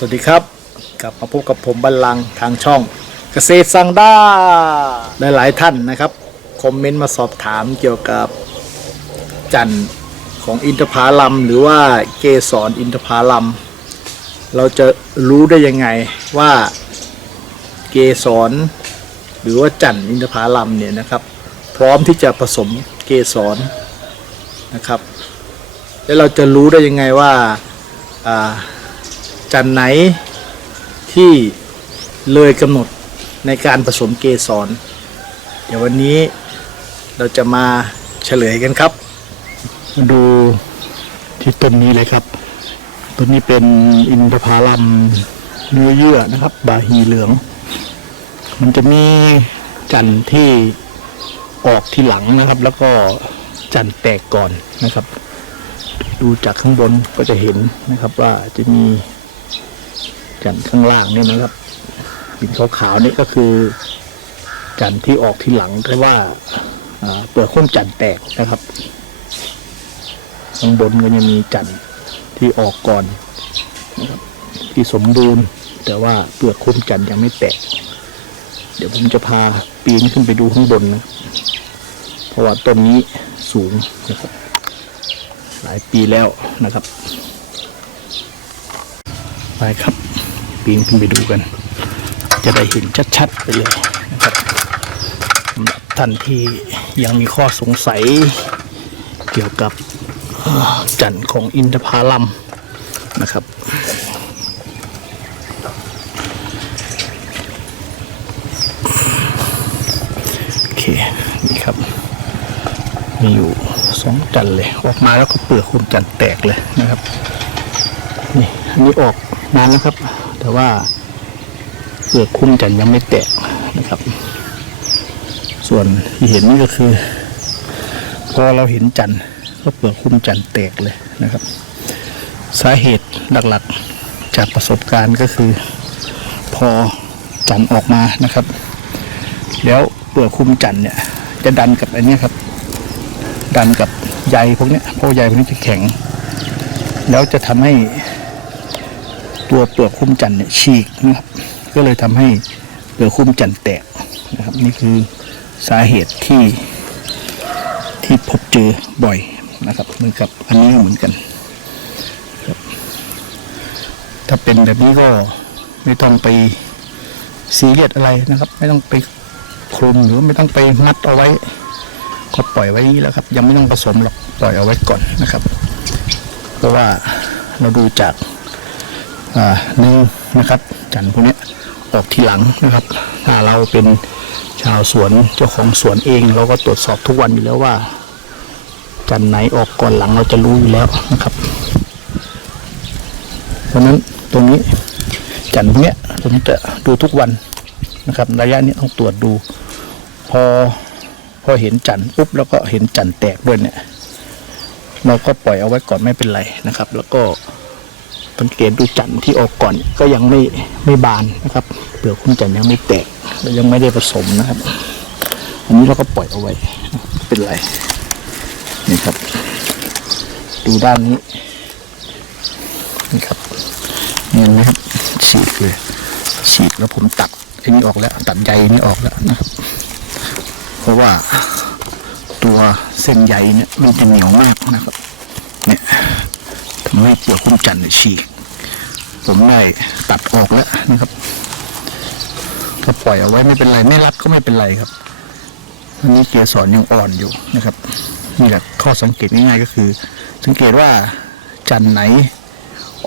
สวัสดีครับ กลับมาพบกับผมบัลลังทางช่อง เกษตรสั่งได้หลายๆท่านนะครับ คอมเมนต์มาสอบถามเกี่ยวกับจันทร์ของอินทผลัมหรือว่าเกสรอินทผลัม เราจะรู้ได้ยังไงว่าเกสรหรือว่าจันทร์อินทผลัมเนี่ยนะครับ พร้อมที่จะผสมเกสรนะครับ แล้วเราจะรู้ได้ยังไงว่าอ่า จันไหนที่เลยกำหนดในการผสมเกสร เดี๋ยววันนี้เราจะมาเฉลยกันครับ มาดูที่ต้นนี้เลยครับต้นนี้เป็นอินทผลัมเนื้อเยื่อนะครับ บาฮีเหลือง มันจะมีจันที่ออกทีหลังนะครับ แล้วก็จันแตกก่อนนะครับ ดูจากข้างบนก็จะเห็นนะครับว่าจะมี จันทร์ข้างล่างนี่นะครับหินขาวๆนี่ก็คือ จันทร์ที่ออกทีหลังแต่ว่าอ่าเปลือกข้นจันทร์แตกนะครับข้างบนก็ยังมีจันทร์ที่ออกก่อนนะครับที่สมบูรณ์ แต่ว่าเปลือกข้นจันทร์ยังไม่แตก เดี๋ยวผมจะพาปีนขึ้นไปดูข้างบนนะเพราะว่าต้นนี้สูงนะครับหลายปีแล้วนะครับ ไปครับ ปีนขึ้นไปดูกัน จะได้เห็นชัดๆไปเลยนะครับสำหรับท่านที่ยังมีข้อสงสัย เกี่ยวกับจันทร์ของอินทผลัมนะครับโอเคนี่ครับ มีอยู่สองจันทร์เลย ออกมาแล้วก็เปลือกคุณจันทร์แตกเลยนะครับ นี่อันนี้ออก นานแล้วครับ แต่ว่าเปลือกคุ้มจันยังไม่แตกนะครับ ส่วนที่เห็นนี่ก็คือ พอเราเห็นจันก็เปลือกคุ้มจันแตกเลยนะครับ สาเหตุหลักๆจากประสบการณ์ก็คือ พอจันออกมานะครับ แล้วเปลือกคุ้มจันเนี่ย จะดันกับอันเนี้ยครับ ดันกับใยพวกนี้เพราะใยพวกนี้จะแข็ง แล้วจะทำให้ ตัวเปลือกคุ้มจันเนี่ยฉีกนะครับ ก็เลยทำให้เปลือกคุ้มจันแตกนะครับ นี่คือสาเหตุที่ที่พบเจอบ่อยนะครับเหมือนกับอันนี้เหมือนกันครับถ้าเป็นแบบนี้ก็ไม่ต้องไปซีเรียสอะไรนะครับ ไม่ต้องไปคลุมหรือไม่ต้องไปมัดเอาไว้ ก็ปล่อยไว้นี้แล้วครับ ยังไม่ต้องผสมหรอกปล่อยเอาไว้ก่อนนะครับ เพราะว่าเราดูจาก หนึ่งนะครับจันทร์พวกนี้ออกทีหลังนะครับ ถ้าเราเป็นชาวสวนเจ้าของสวนเอง เราก็ตรวจสอบทุกวันอยู่แล้วว่า จันทร์ไหนออกก่อนหลังเราจะรู้อยู่แล้วนะครับ เพราะนั้นตรงนี้จันทร์พวกนี้ผมจะดูทุกวันนะครับ ระยะนี้ต้องตรวจดู พอพอเห็นจันทร์ปุ๊บแล้วก็เห็นจันทร์แตกด้วยเนี่ยเราก็ปล่อยเอาไว้ก่อนไม่เป็นไรนะครับ แล้วก็ สังเกตดูจันทร์ที่ออกก่อนก็ยังไม่ไม่บานนะครับเปลือกคุณจันทร์ยังไม่แตกและยังไม่ได้ผสมนะครับ อันนี้เราก็ปล่อยเอาไว้เป็นไรนี่ครับ ดูด้านนี้นี่ครับเนี่ยนะครับฉีกเลยฉีกแล้วผมตัดไอ้นี้ออกแล้ว ตัดใยนี้ออกแล้วนะครับ เพราะว่าตัวเส้นใยเนี่ยมันจะเหนียวมากนะครับ เนี่ยทำให้เปลือกคุ้มจันทร์ฉีก ผมได้ตัดออกแล้วนะครับก็ปล่อยเอาไว้ไม่เป็นไรไม่รัดก็ไม่เป็นไรครับอันนี้เกสรยังอ่อนอยู่นะครับนี่แหละข้อสังเกตง่ายๆก็คือ สังเกตว่าจันไหน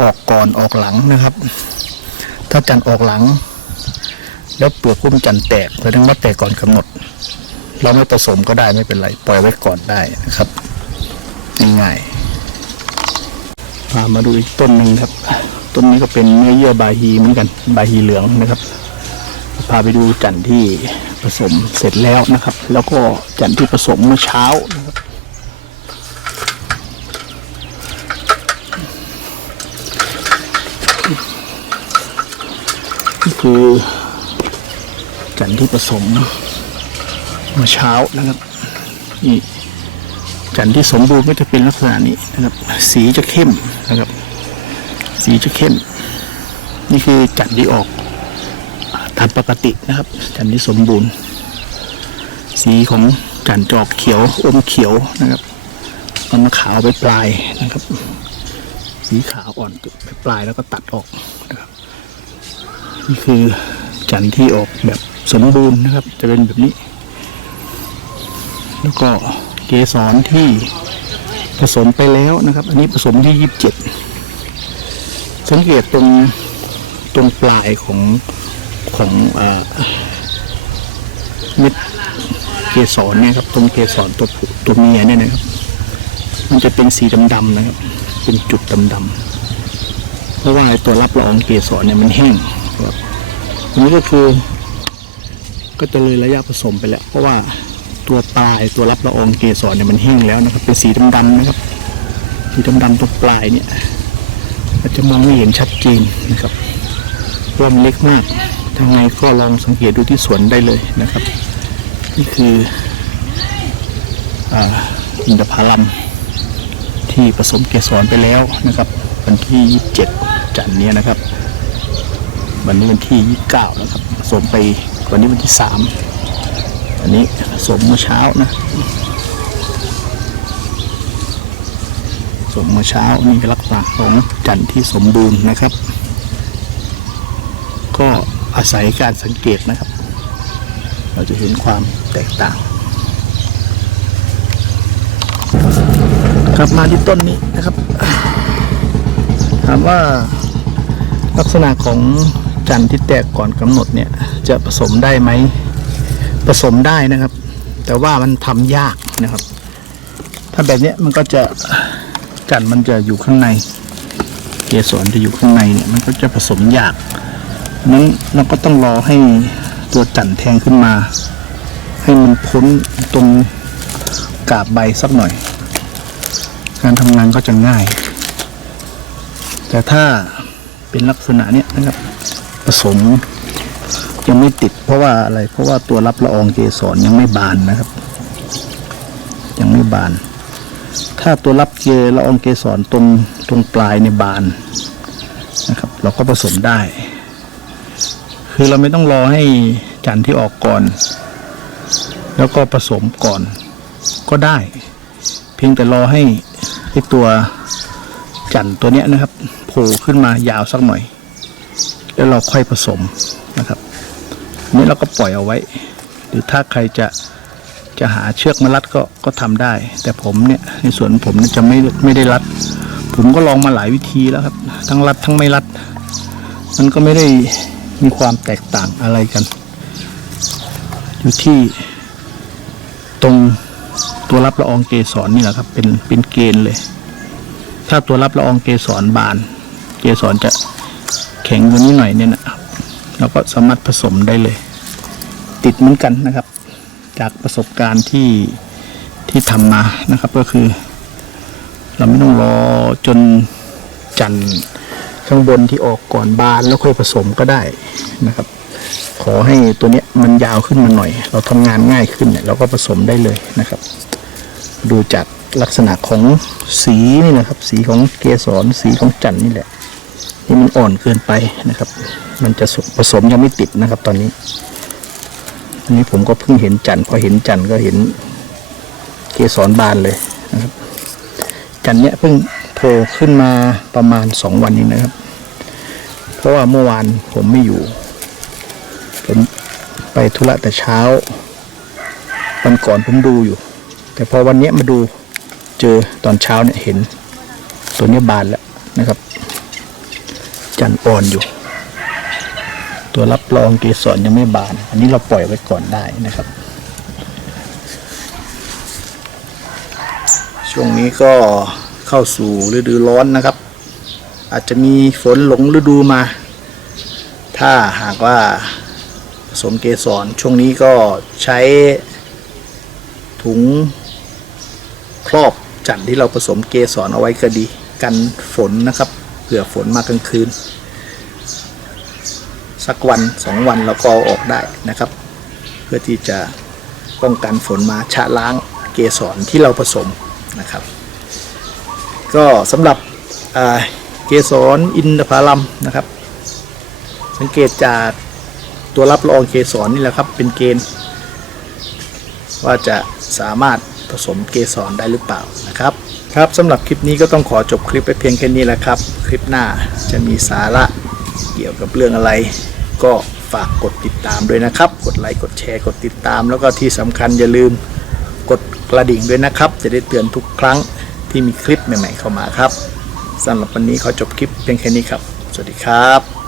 ออกก่อนออกหลังนะครับ ถ้าจันออกหลัง แล้วเปลือกคุ้มจันแตกแสดงว่าแตกก่อนกำหนด เราไม่ผสมก็ได้ไม่เป็นไร ปล่อยไว้ก่อนได้นะครับง่ายๆพามาดูอีกต้นหนึ่งครับ ต้นนี้ก็เป็นเนื้อเยื่อบาฮีเหมือนกันบาฮีเหลืองนะครับพาไปดูจันทที่ผสมเสร็จแล้วนะครับ แล้วก็จันทที่ผสมเมื่อเช้านะครับนี่คือจันทที่ผสมเมื่อเช้านะครับนี่จันทที่สมบูรณ์ก็จะเป็นลักษณะนี้นะครับ สีจะเข้มนะครับ สีจะเข้ม นี่คือจันทร์ที่ออกตามปกตินะครับ จันทร์ที่สมบูรณ์ สีของจันทร์จอกเขียวอมเขียวนะครับตอนมาขาวไปปลายนะครับ สีขาวอ่อนไปปลายแล้วก็ตัดออกนะครับนี่คือจันทร์ที่ออกแบบสมบูรณ์นะครับ จะเป็นแบบนี้ แล้วก็เกสรที่ผสมไปแล้วนะครับ อันนี้ผสมที่ยี่สิบเจ็ด สังเกตตรงตรงปลายของของเออเม็ดเกสรเนี่ยครับ ตรงเกสรตัวผู้ตัวเมียเนี่ยนะครับ มันจะเป็นสีดำๆนะครับ เป็นจุดดำๆเพราะว่าตัวรับละอองเกสรเนี่ยมันแห้งครับอันนี้ก็คือ ก็จะเลยระยะผสมไปแล้ว เพราะว่าตัวปลายตัวรับละอองเกสรเนี่ยมันแห้งแล้วนะครับ เป็นสีดำๆนะครับ สีดำๆตรงปลายเนี่ย อาจจะมองไม่เห็นชัดเจนนะครับเพราะว่มันเล็กมากทางไงก็ลองสังเกตดูที่สวนได้เลยนะครับ นี่คืออินทผลัมที่ผสมเกสรไปแล้วนะครับ วันที่ 27 จันเนี้นะครับ วันนี้วันที่ 29 นะครับผสมไปวันนี้วันที่ 3 อันนี้ผสมเมื่อเช้านะ ผสมเมื่อเช้านี่เป็นลักษณะของจันทร์ที่สมบูรณ์นะครับ ก็อาศัยการสังเกตนะครับ เราจะเห็นความแตกต่าง กลับมาที่ต้นนี้นะครับ ถามว่าลักษณะของจันทร์ที่แตกก่อนกำหนดเนี่ย จะผสมได้ไหมผสมได้นะครับ แต่ว่ามันทำยากนะครับ ถ้าแบบนี้มันก็จะ จันทร์มันจะอยู่ข้างใน เกสรจะอยู่ข้างในเนี่ยมันก็จะผสมยากนั้นเราก็ต้องรอให้ตัวจันทร์แทงขึ้นมา ให้มันพ้นตรงกาบใบสักหน่อย การทำงานก็จะง่าย แต่ถ้าเป็นลักษณะเนี้ยนะครับผสมยังไม่ติดเพราะว่าอะไรเพราะว่าตัวรับละอองเกสรยังไม่บานนะครับ ยังไม่บาน ถ้าตัวรับเกละอองเกสรตรงตรงปลายในบานนะครับ เราก็ผสมได้ คือเราไม่ต้องรอให้จันที่ออกก่อน แล้วก็ผสมก่อนก็ได้ เพียงแต่รอให้ไอตัวจันตัวเนี้ยนะครับโผล่ขึ้นมายาวสักหน่อย แล้วเราค่อยผสมนะครับนนี้เราก็ปล่อยเอาไว้ หรือถ้าใครจะ จะหาเชือกมารัดก็ก็ทำได้ แต่ผมเนี่ยในส่วนผมจะไม่ไม่ได้รัด ผมก็ลองมาหลายวิธีแล้วครับ ทั้งรัดทั้งไม่รัด มันก็ไม่ได้มีความแตกต่างอะไรกัน อยู่ที่ตรงตัวรับละอองเกสรนี่แหละครับ เป็นเป็นเกณฑ์เลย ถ้าตัวรับละอองเกสรบาน เกสรจะแข็งกว่านี้หน่อยเนี่ยนะครับเราก็สามารถผสมได้เลย ติดเหมือนกันนะครับ จากประสบการณ์ที่ที่ทำมานะครับก็คือ เราไม่ต้องรอจนจันข้างบนที่ออกก่อนบานแล้วค่อยผสมก็ได้นะครับ ขอให้ตัวเนี้ยมันยาวขึ้นมาหน่อย เราทำงานง่ายขึ้นเนี่ยเราก็ผสมได้เลยนะครับ ดูจากลักษณะของสีนี่นะครับ สีของเกสรสีของจันนี่แหละนี่มันอ่อนเกินไปนะครับ มันจะผสมยังไม่ติดนะครับตอนนี้ อันนี้ผมก็เพิ่งเห็นจันทร์พอเห็นจันทร์ก็เห็นเกสรบานเลยนะครับจันทร์เนี้ยเพิ่งโผล่ขึ้นมาประมาณสองวันนี้นะครับ เพราะว่าเมื่อวานผมไม่อยู่ ผมไปธุระแต่เช้า วันก่อนผมดูอยู่ แต่พอวันเนี้ยมาดูเจอตอนเช้าเนี่ยเห็น ตัวเนี้ยบานแล้วนะครับ จันทร์อ่อนอยู่ ตัวรับรองเกสรยังไม่บาน อันนี้เราปล่อยไว้ก่อนได้นะครับ ช่วงนี้ก็เข้าสู่ฤดูร้อนนะครับ อาจจะมีฝนหลงฤดูมา ถ้าหากว่าผสมเกสรช่วงนี้ก็ใช้ถุงครอบจันที่เราผสมเกสรเอาไว้ก็ดี กันฝนนะครับเผื่อฝนมากลางคืน สักวันสองวันเราก็เอาออกได้นะครับ เพื่อที่จะป้องกันฝนมาชะล้างเกสรที่เราผสมนะครับ ก็สำหรับเกสรอินทผลัมนะครับ สังเกตจากตัวรับละอองเกสรนี่แหละครับเป็นเกณฑ์ ว่าจะสามารถผสมเกสรได้หรือเปล่านะครับครับสำหรับคลิปนี้ก็ต้องขอจบคลิปไปเพียงแค่นี้แหละครับ คลิปหน้าจะมีสาระเกี่ยวกับเรื่องอะไร ก็ฝากกดติดตามด้วยนะครับ กดไลค์กดแชร์กดติดตาม แล้วก็ที่สำคัญอย่าลืมกดกระดิ่งด้วยนะครับ จะได้เตือนทุกครั้งที่มีคลิปใหม่ ๆ เข้ามาครับสำหรับวันนี้ขอจบคลิปเพียงแค่นี้ครับ สวัสดีครับ